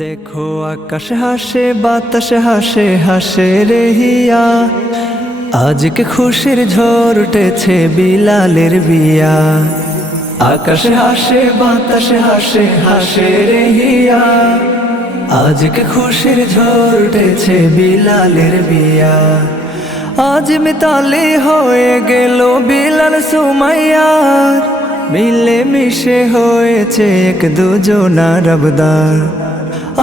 দেখো আকাশ হাসে বাতাস হাসে হাসে রে হিয়া, আজকে খুশির ঝড় উঠেছে বিলালের বিয়া। আকাশ হাসে বাতাস হাসে হাসে রে হিয়া, আজকে খুশির ঝড় উঠেছে বিলালের বিয়া। আজ মিতালি হয়ে গেল বিলাল সুমাইয়ার, মিলে মিশে হয়েছে এক দুজনার আবদার।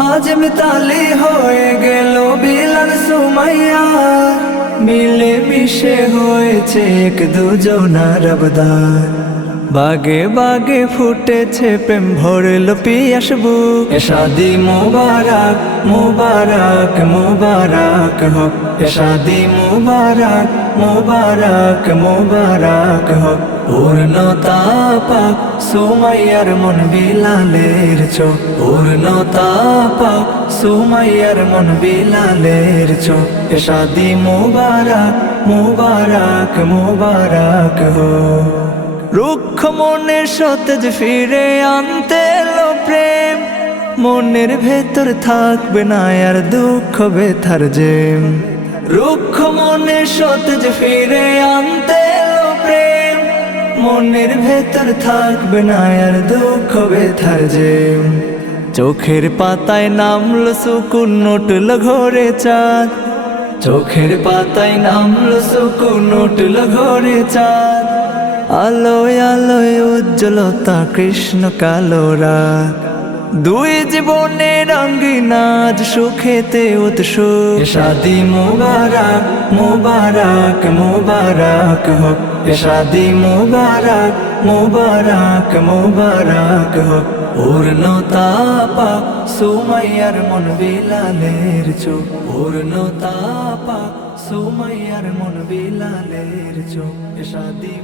আজ মিতালি হয়ে গেল বিলাল সুমাইয়ার, মিলে মিশে হয়েছে এক দুজনার আবদার। বাগে বাগে ফুটেছে প্রেম ভরল পিয়াস বুক, এ শাদি মুবারক মুবারক মুবারক হোক, এ শাদি মুবারক মুবারক মুবারক হোক। পূর্ণতা পাক সুমাইয়ার মন বিলালের চোখ, পূর্ণতা পাক সুমাইয়ার মন বিলালের চোখ। এ শাদি মুবারক মুবারক মুবারক হোক। রুক্ষ মনের সতেজ ফিরে আনতে এলো প্রেম, মনের ভেতর থাকবে না আর দুঃখ ব্যথার জেম। রুক্ষ মনের সতেজ ফিরে আনতে এলো প্রেম, মনের ভেতর থাকবে না আর দুঃখ ব্যথার জেম। চোখের পাতায় নামলো সুকুন উঠল ঘরে চাঁদ, চোখের পাতায় নামলো সুকুন উঠল ঘরে চাঁদ। আলোয় আলোয় উজ্জ্বলতা কৃষ্ণ কালো রাত, দুই জীবনে রঙিন আজ সুখেতে উৎসুক। এ শাদি মুবারক মুবারক মুবারক হোক, এ শাদি মুবারক মুবারক মুবারক হোক। পূর্ণতা পাক সুমাইয়ার মন বিলালের চোখ, পূর্ণতা পাক সুমাইয়ার মন বিলালের চোখ। এ শাদি